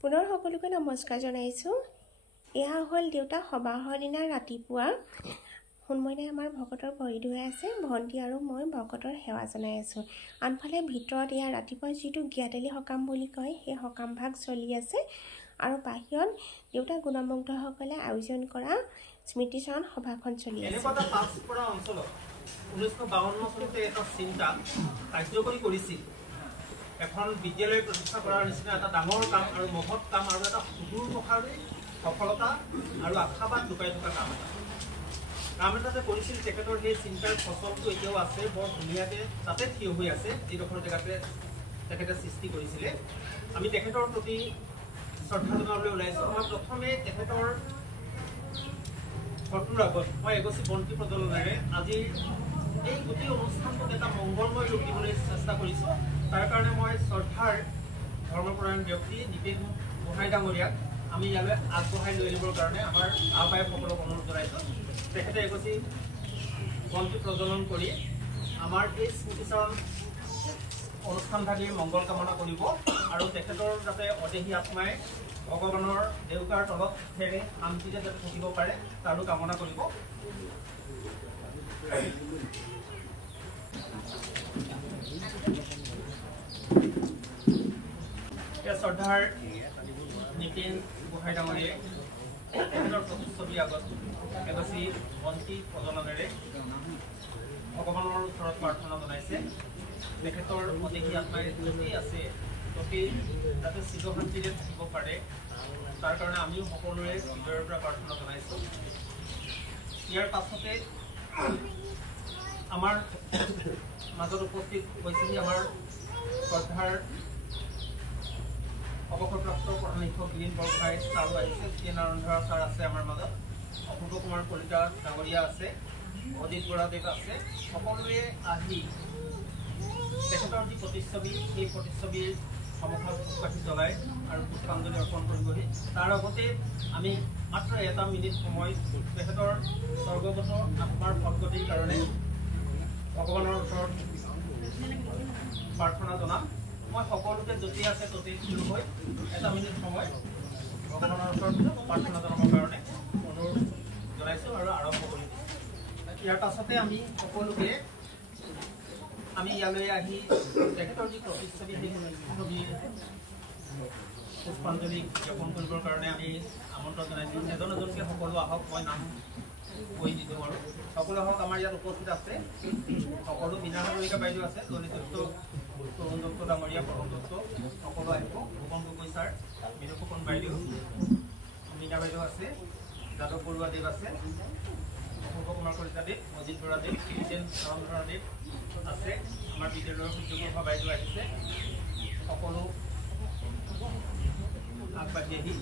পুনৰ সকলোকে নমস্কাৰ জনাইছোঁ। এয়া হ'ল দেউতা সবাহৰ দিনা ৰাতিপুৱা সোণমইনাই আমাৰ ভকতৰ ভৰি ধুৱাই আছে। ভণ্টি আৰু মই ভকতৰ সেৱা জনাই আছোঁ। আনফালে ভিতৰত এয়া ৰাতিপুৱা যিটো জ্ঞাতেলি সকাম বুলি কয় সেই সকাম ভাগ চলি আছে আৰু বাহিৰত দেউতা গুণমুগ্ধসকলে আয়োজন কৰা স্মৃতিচাৰণ সভাখন চলি আছে। এনেকুৱা এটা পাঁচপৰা অঞ্চলত 1952 চনতে এটা চিন্তা কাৰ্যকৰী কৰিছিল। এখন বিদ্যালয় প্ৰতিষ্ঠা কৰাৰ নিচিনা এটা ডাঙৰ কাম আৰু মহৎ কাম আৰু এটা সুদূৰ প্ৰসাৰী সফলতা আৰু আশাবাদ লুকাই থকা কাম এটা যে কৰিছিল তেখেতৰ সেই চিন্তাৰ ফচলটো এতিয়াও আছে, বৰ ধুনীয়াকৈ তাতে থিয় হৈ আছে যিডোখৰ জেগাতে তেখেতে সৃষ্টি কৰিছিলে। আমি তেখেতৰ প্ৰতি শ্ৰদ্ধা জনাবলৈ ওলাইছোঁ। মই প্ৰথমে তেখেতৰ ঘৰটোৰ আগত মই এগছি বন্তি প্ৰজ্বলনেৰে আজিৰ এই গোটেই অনুষ্ঠানটোক এটা মংগলময় ৰূপ দিবলৈ চেষ্টা কৰিছোঁ। তাৰ কাৰণে মই শ্ৰদ্ধাৰ ধৰ্মপৰায়ণ ব্যক্তি নিপেন গোহাঁই ডাঙৰীয়াক আমি ইয়ালৈ আগবঢ়াই লৈ আনিবৰ কাৰণে আমাৰ আহ্বায়কসকলক অনুৰোধ জনাইছোঁ। তেখেতে এগছি বন্তি প্ৰজ্বলন কৰি আমাৰ এই স্মৃতিচাৰণ অনুষ্ঠানভাগীৰ মংগল কামনা কৰিব আৰু তেখেতৰ যাতে অদেহী আত্মাই ভগৱানৰ দেউকাৰ তলত ফেৰে শান্তিৰে যাতে থাকিব পাৰে তাৰো কামনা কৰিব। শ্ৰদ্ধাৰ নিপেন গোহাঁই ডাঙৰীয়ে তেখেতৰ প্ৰতিচ্ছবিৰ আগত এগছি বন্তি প্ৰজ্বলনেৰে ভগৱানৰ ওচৰত প্ৰাৰ্থনা জনাইছে। তেখেতৰ অদেহী আত্মাই য'তেই আছে ততেই যাতে চিৰশান্তিৰে থাকিব পাৰে তাৰ কাৰণে আমিও সকলোৰে হৃদয়ৰ পৰা প্ৰাৰ্থনা জনাইছোঁ। ইয়াৰ পাছতে আমাৰ মাজত উপস্থিত হৈছেহি আমাৰ শ্ৰদ্ধাৰ অৱসৰপ্ৰাপ্ত প্ৰধান শিক্ষক গিৰীন বৰগোহাঁই ছাৰো আহিছে, কে নাৰায়ণ ছাৰ আছে আমাৰ মাজত, অপূৰ্ব কুমাৰ কলিতা ডাঙৰীয়া আছে, অজিত বৰাদেৱ আছে। সকলোৱে আহি তেখেতৰ যি প্ৰতিচ্ছবি সেই প্ৰতিচ্ছবিৰ সন্মুখত ধূপকাঠি জ্বলাই আৰু পুষ্পাঞ্জলি অৰ্পণ কৰিবহি। তাৰ আগতে আমি মাত্ৰ এটা মিনিট সময় তেখেতৰ স্বৰ্গগত আত্মাৰ সদ্গতিৰ কাৰণে ভগৱানৰ ওচৰত প্ৰাৰ্থনা জনাম। মই সকলোকে য'তেই আছে ততেই থিৰ হৈ এটা মিনিট সময় ভগৱানৰ ওচৰত প্ৰাৰ্থনা জনাবৰ কাৰণে অনুৰোধ জনাইছোঁ আৰু আৰম্ভ কৰিম। ইয়াৰ পাছতে আমি সকলোকে আমি ইয়ালৈ আহি তেখেতৰ যি প্ৰতিচ্ছবি সেই প্ৰতিচ্ছবিৰ পুষ্পাঞ্জলি জ্ঞাপন কৰিবৰ কাৰণে আমি আমন্ত্ৰণ জনাইছোঁ। এজন এজনকৈ সকলো আহক, মই নাম কৈ দিছোঁ আৰু সকলো আহক। আমাৰ ইয়াত উপস্থিত আছে সকলো মীনা হাজৰিকা বাইদেউ আছে, ললিত দত্ত, তৰুণ দত্ত ডাঙৰীয়া, পৰম দত্ত, সকলো আহিব। ভূপন গগৈ ছাৰ, মীনু ফুকন বাইদেউ, মীনা বাইদেউ আছে, যাদৱ বৰুৱাদেৱ আছে, অপূৰ্ব কুমাৰ কলিতাদেৱ, অজিত বৰাদেৱ, নিতেন চৰণদেৱ আছে, আমাৰ বিদ্যালয়ৰ সূৰ্যপ্ৰভা বাইদেউ আহিছে। সকলো আগবাঢ়ি আহি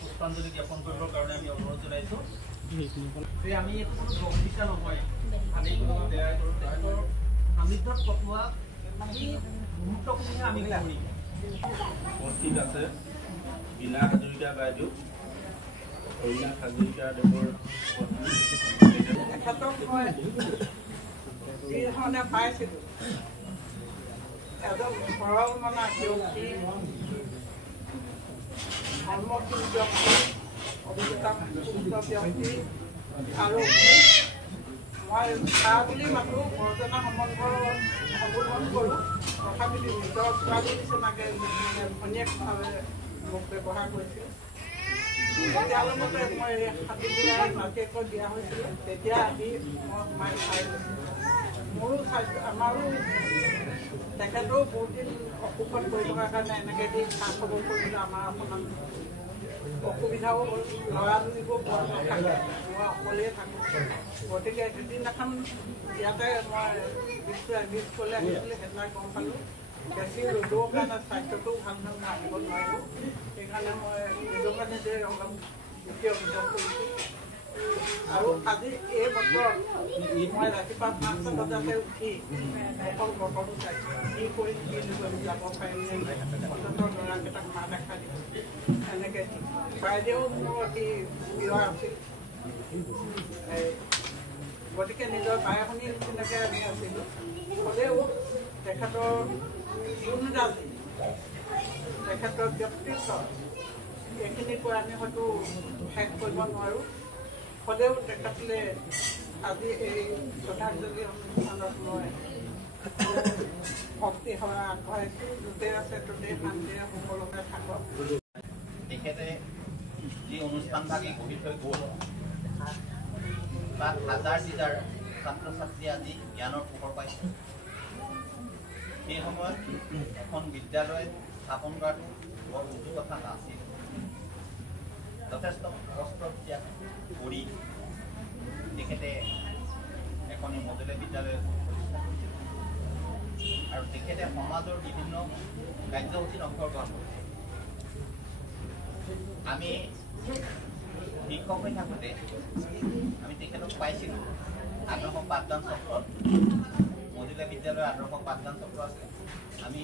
পুষ্পাঞ্জলি জ্ঞাপন কৰিবৰ কাৰণে আমি অনুৰোধ জনাইছোঁ। আমি এইটো কোনো বক্তৃতা নহয়, ভালেই কোনো বেয়া কৰোঁ, তেখেতৰ সান্নিধ্যত কটোৱা এই মুহূৰ্তসমূহে আমি কৰিম। উপস্থিত আছে মীনা হাজৰিকা বাইদেউ, অৰিণা হাজৰিকা দেৱৰ তেখেতক মই যিধৰণে পাইছিলোঁ এজন সৰল মনা ব্যক্তি, ধৰ্মশীল ব্যক্তি, অভিজ্ঞতাপুষ্ট ব্যক্তি আৰু মই ছাৰ বুলি মাতোঁ, বৰজনা সম্বন্ধ সম্বোধন কৰোঁ, তথাপিতো নিজৰ ছোৱালী নিচিনাকৈ ভনীয়েকভাৱে মোক ব্যৱহাৰ কৰিছিল। তেতিয়া লগতে মই হাতীপুৰাৰ মাকেকত দিয়া হৈছিল, তেতিয়া আহি মই সোমাই চাই গৈছিলোঁ। মোৰো আমাৰো তেখেতেও বহুত দিন অসুখত পৰি থকাৰ কাৰণে এনেকৈ দি খা খবৰ কৰিলে আমাৰ অকণমান অসুবিধাও হ'ল। ল'ৰা ছোৱালীবোৰ বৰ নাথাকে, মই অকলেই থাকোঁ। গতিকে সেইদিনাখন ইয়াতে মই বিস্কুললৈ আহিছিলোঁ, সেইদিনা গম পালোঁ বেছি ৰ'দৰ কাৰণে স্বাস্থ্যটোও ভাল ধৰণে আহিব নোৱাৰিলোঁ। সেইকাৰণে মই নিজকে নিজে অলপ দুখী অনুভৱ কৰিছোঁ। আৰু আজি এই বছৰত মই ৰাতিপুৱা 5টা বজাতে উঠি অকল বতৰটো চাইছোঁ, কি কৰি কি যাব পাৰিম নে অন্ততঃ ল'ৰাকেইটাক মা দেখা দিব। এনেকৈ বাইদেউ মোৰ অতি প্ৰিয় আছিল। গতিকে নিজৰ বাই ভনীৰ নিচিনাকৈ আমি আছিলোঁ। হ'লেও তেখেতৰ গুণৰাজি, তেখেতৰ ব্যক্তিত্ব, এইখিনি কৈ আমি হয়তো শেষ কৰিব নোৱাৰোঁ। হ'লেও তেখেতলে আজি এই শ্ৰদ্ধাঞ্জলি অনুষ্ঠানত মই ভক্তি সেৱা আগবঢ়াইছোঁ। য'তে আছে ত'তেই শান্তিৰে সকলোকে থাকক। তেখেতে যি অনুষ্ঠানভাগি গঢ়ি থৈ গ'ল তাত হাজাৰ হাজাৰ ছাত্ৰ ছাত্ৰীয়ে আজি জ্ঞানৰ পোহৰ পাইছে। সেই সময়ত এখন বিদ্যালয় স্থাপন কৰাটো বৰ উজু কথা নাছিল। যথেষ্ট কষ্ট ত্যাগ কৰি তেখেতে এখন মডেল বিদ্যালয় প্ৰতিষ্ঠা কৰিছিল আৰু তেখেতে সমাজৰ বিভিন্ন কাৰ্যসূচীত অংশগ্ৰহণ কৰিছে। আমি শিক্ষক হৈ থাকোঁতে আমি তেখেতক পাইছিলোঁ আদৰ্শ পাঠদান চক্ৰত। মহিলা বিদ্যালয়ৰ আদৰ্শ পাঠদান চক্ৰ আছে, আমি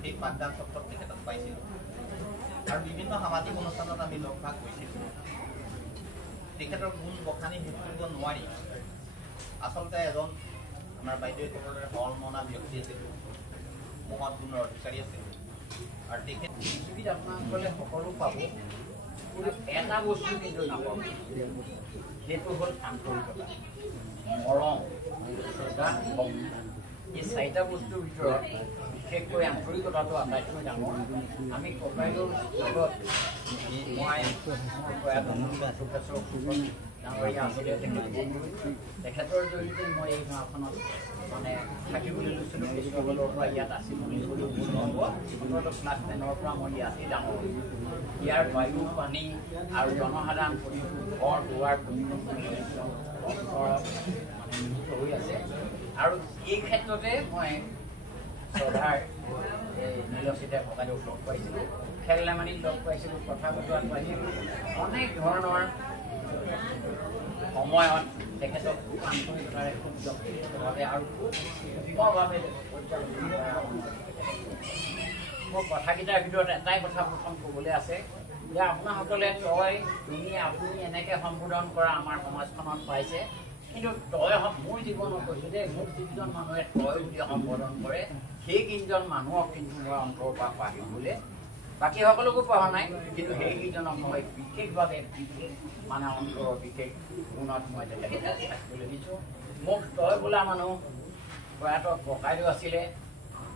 সেই পাঠদান চক্ৰত তেখেতক পাইছিলোঁ আৰু বিভিন্ন সামাজিক অনুষ্ঠানত আমি লগ ভাগ কৰিছিলোঁ। তেখেতৰ গুণ বখানি শেষ কৰিব নোৱাৰি। আচলতে এজন আমাৰ বাইদেউসকলৰ সলমনা ব্যক্তি আছিল, মহৎ গুণৰ অধিকাৰী আছিল আৰু তেখেত পৃথিৱীত আপোনালোকে সকলো পাব, কিন্তু এটা বস্তু কিন্তু নাপাব, সেইটো হ'ল আন্তৰিকতা, মৰম, শ্ৰদ্ধা, ভক্তি। এই চাৰিটা বস্তুৰ ভিতৰত বিশেষকৈ আন্তৰিকতাটো আটাইতকৈ ডাঙৰ। আমি ককাইদেউৰ লগত মই প্ৰফেচৰ ডাঙৰীয়া আছিলে, তেখেতৰ জৰিয়তে মই এই গাঁওখনত মানে থাকিবলৈ লৈছিলোঁ। কেঁচুৱাসকলৰ পৰা ইয়াত আছিল বুলি ক'লেও ভুল নহ'ব। ক্লাছ 10ৰ পৰা মই ইয়াতেই ডাঙৰ হৈছোঁ। ইয়াৰ বায়ু, পানী আৰু জনসাধাৰণ প্ৰতিটো ঘৰ দুৱাৰ প্ৰতিটো মানে নিহিত হৈ আছে। আৰু এই ক্ষেত্ৰতে মই শ্ৰদ্ধাৰ নীলচিতে ককাইদেউক লগ পাইছিলোঁ, খেল ধেমালিত লগ পাইছিলোঁ, কথা বতৰাত পাইছিলোঁ। অনেক ধৰণৰ সময়ত তেখেতক খুব আন্তৰিকতাৰে, খুব ব্যক্তিগতভাৱে আৰু খুব সুন্দৰভাৱে পৰিচালনা কৰা। মোৰ কথাকেইটাৰ ভিতৰত এটাই কথা প্ৰথম ক'বলৈ আছে যে আপোনাসকলে তই, তুমি, আপুনি এনেকৈ সম্বোধন কৰা আমাৰ সমাজখনত পাইছে, কিন্তু তই মোৰ জীৱনত কৈছোঁ যে মোক যিকেইজন মানুহে তই বুলি সম্বোধন কৰে সেইকেইজন মানুহক কিন্তু মই অন্তৰৰ পৰা পাহৰিবলৈ, বাকী সকলোকো পঢ়া নাই, কিন্তু সেইকেইজনক মই বিশেষভাৱে মানে অন্তৰৰ বিশেষ গুণত মই তেখেতক থাকিবলৈ দিছোঁ। মোক তই বোলা মানুহ প্ৰয়াত ককাইদেউ আছিলে,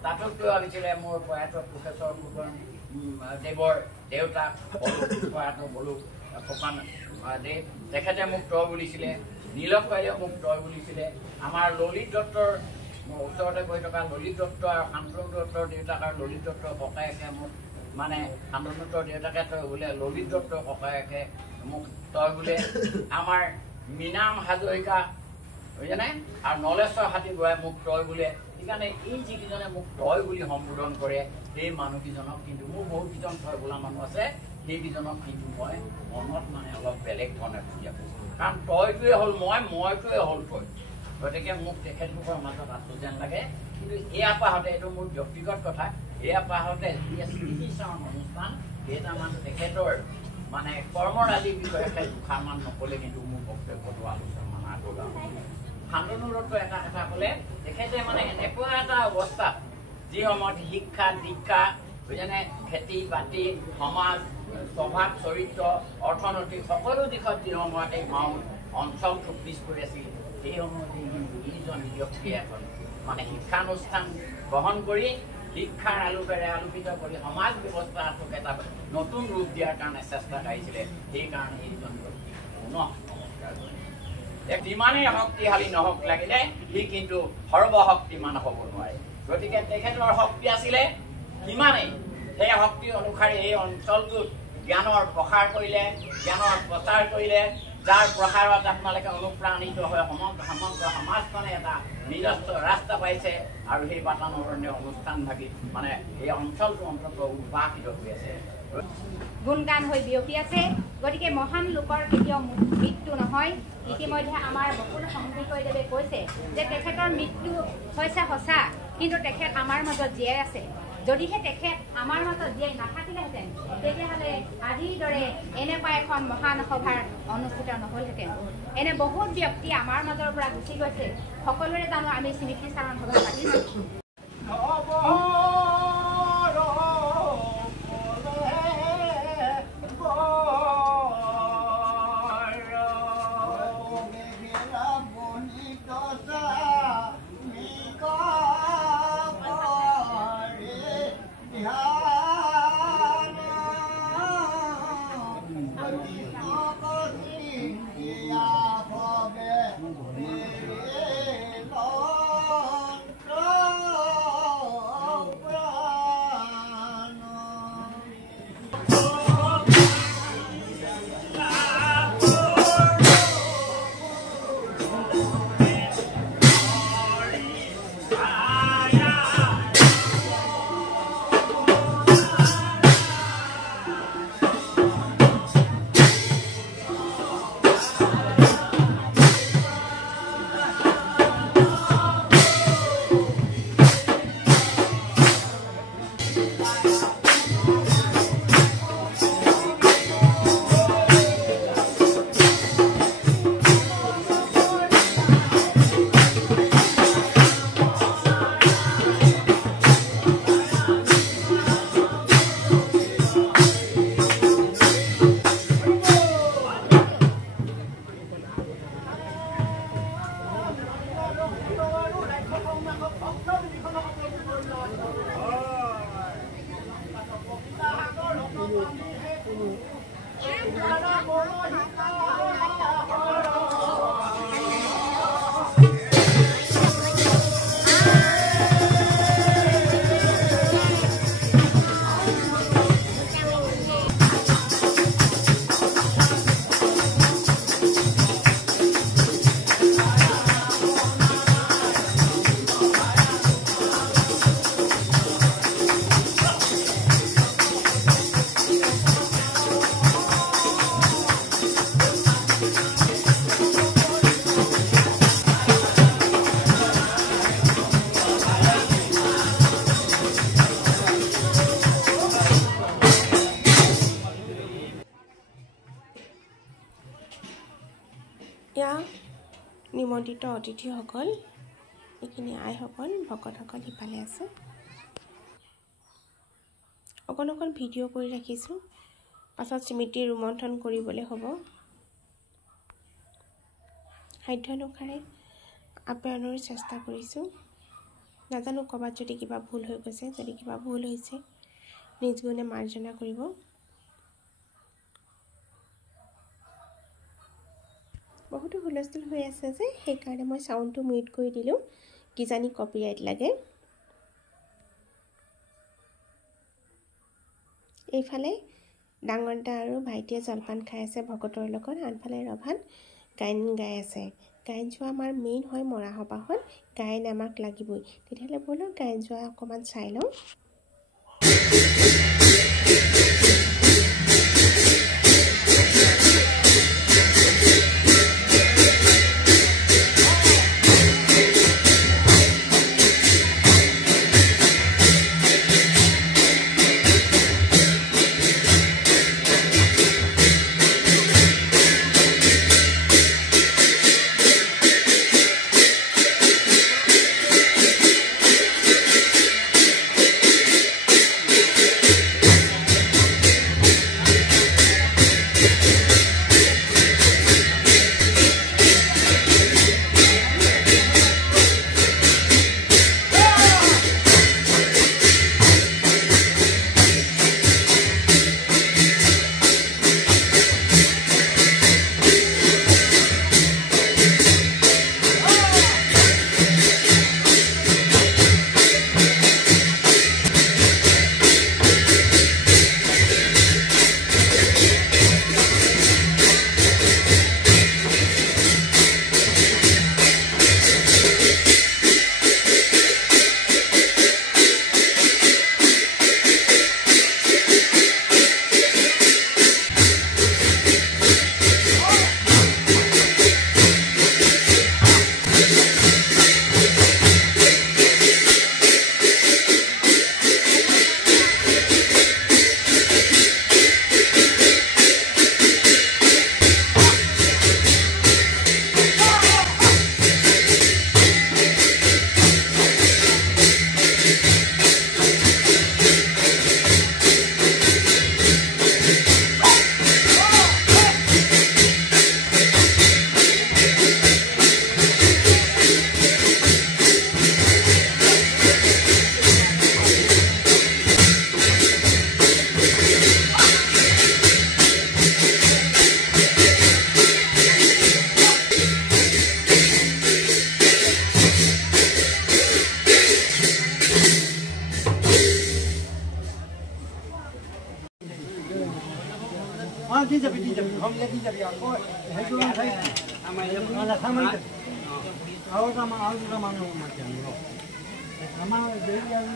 তাতোতকৈ ভাবিছিলে মোৰ প্ৰয়াত প্ৰফেচৰ ফুকন দেৱৰ দেউতাক প্ৰয়াত বলু ফুকন দেৱ, তেখেতে মোক তই বুলিছিলে। নীলক বাইদেউ মোক তই বুলিছিলে। আমাৰ ললিত দত্তৰ ওচৰতে গৈ থকা ললিত দত্ত আৰু শান্তনু দত্তৰ দেউতাক আৰু ললিত দত্তৰ ককায়েকে মোক মানে শান্তনু দত্তৰ দেউতাকে তই বোলে, ললিত দত্তৰ ককায়েকে মোক তই বোলে। আমাৰ মীনাম হাজৰিকা বুজিছেনে আৰু নলেশ্বৰ হাতীবুঢ়াই মোক তই বোলে। সেইকাৰণে এই যিকেইজনে মোক তই বুলি সম্বোধন কৰে সেই মানুহকেইজনক কিন্তু মোৰ বহুতকেইজন তই বোলা মানুহ আছে, সেইকেইজনক কিন্তু মই মনত মানে অলপ বেলেগ ধৰণে বুজি পাইছোঁ। কাৰণ তইটোৱে হ'ল মই, মইটোৱে হ'ল তই। গতিকে মোক তেখেতলোকৰ মাজত আছোঁ যেন লাগে। কিন্তু এয়া পাহতে, এইটো মোৰ ব্যক্তিগত কথা, এয়া পাহতে স্মৃতিচাৰণ অনুষ্ঠান কেইটামান তেখেতৰ মানে কৰ্মৰাজিৰ বিষয়ে দুষাৰমান নক'লে কিন্তু মোৰ বক্তব্যটো আলোচনা আগবঢ়া। শান্তনু দত্ত এটা কথা ক'লে, তেখেতে মানে এনেকুৱা এটা অৱস্থাত যি সময়ত শিক্ষা দীক্ষা বুজিছেনে, খেতি বাতি, সমাজ, স্বভাৱ চৰিত্ৰ, অৰ্থনৈতিক সকলো দিশত যি সময়ত এই গাঁও অঞ্চলটো পিছ পৰি আছিল, সেই সময়তে যিজন ব্যক্তিয়ে এখন মানে শিক্ষানুষ্ঠান গ্ৰহণ কৰি শিক্ষাৰ আলোকেৰে আলোকিত কৰি সমাজ ব্যৱস্থাটোক এটা নতুন ৰূপ দিয়াৰ কাৰণে চেষ্টা কৰিছিলে। সেইকাৰণে এইজন ব্যক্তি পুনঃ নমস্কাৰ কৰে। যিমানেই শক্তিশালী নহওক লাগিলে সি কিন্তু সৰ্বশক্তিমান হ'ব নোৱাৰে। গতিকে তেখেতৰ শক্তি আছিলে সিমানেই, সেই শক্তি অনুসাৰে এই অঞ্চলটোত জ্ঞানৰ প্ৰসাৰ কৰিলে, জ্ঞানৰ প্ৰচাৰ কৰিলে, যাৰ প্ৰসাৰত আপোনালোকে অনুপ্ৰাণিত হৈ সমগ্ৰ সমাজখনে এটা নিজস্ব ৰাস্তা পাইছে আৰু সেই বাতানুকৰণীয় অনুষ্ঠান থাকি মানে এই অঞ্চলটো অন্ততঃ উদ্ভাসিত হৈ আছে, গুণগান হৈ বিয়পি আছে। গতিকে মহান লোকৰ কেতিয়াও মৃত্যু নহয়। ইতিমধ্যে আমাৰ বকুল সন্দিকৈদেৱে কৈছে যে তেখেতৰ মৃত্যু হৈছে সঁচা, কিন্তু তেখেত আমাৰ মাজত জীয়াই আছে। যদিহে তেখেত আমাৰ মাজত জীয়াই নাথাকিলেহেঁতেন তেতিয়াহ'লে আজিৰ দৰে এনেকুৱা এখন মহান সভাৰ অনুষ্ঠিত নহ'লহেঁতেন। এনে বহুত ব্যক্তি আমাৰ মাজৰ পৰা গুচি গৈছে। সকলোৰে জানো আমি স্মৃতি চাৰণ সভা পাতিছোঁ। নিমন্ত্ৰিত অতিথিসকল, এইখিনি আইসকল, ভকতসকল সিফালে আছে। অকণ অকণ ভিডিঅ' কৰি ৰাখিছোঁ, পাছত স্মৃতি ৰোমন্থন কৰিবলৈ হ'ব। সাধ্য অনুসাৰে আপ্যায়নৰ চেষ্টা কৰিছোঁ। নাজানো ক'ৰবাত যদি কিবা ভুল হৈ গৈছে, যদি কিবা ভুল হৈছে নিজ গুণে মাৰ্জনা কৰিব। বহুতো হুলস্থুল হৈ আছে যে, সেইকাৰণে মই চাউণ্ডটো মিউট কৰি দিলোঁ, কিজানি কপিৰাইট লাগে। এইফালে ডাঙৰ দা আৰু ভাইটিয়ে জলপান খাই আছে ভকতৰ লগত, আনফালে ৰভাত গায়ন গাই আছে। গায়ন যোৱা আমাৰ মেইন হয় মৰা সবাহত, গায়ন আমাক লাগিবই। তেতিয়াহ'লে ব'লক গায়ন যোৱা অকণমান চাই লওঁ। দি যাবি সমলে দি যাবি আকৌ সেইটো আমাৰ লেখা মাৰি আৰু দুটা মানুহ মাতি আনিব আমাৰ দেৰি আৰু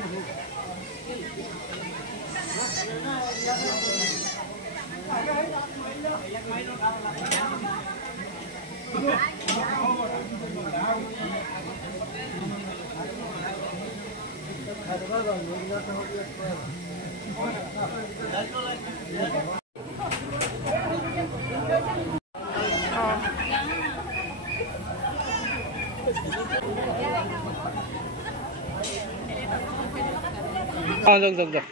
যাওক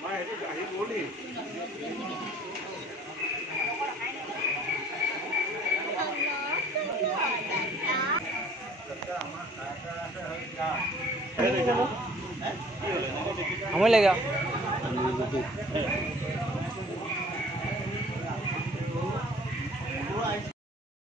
সময় লাগে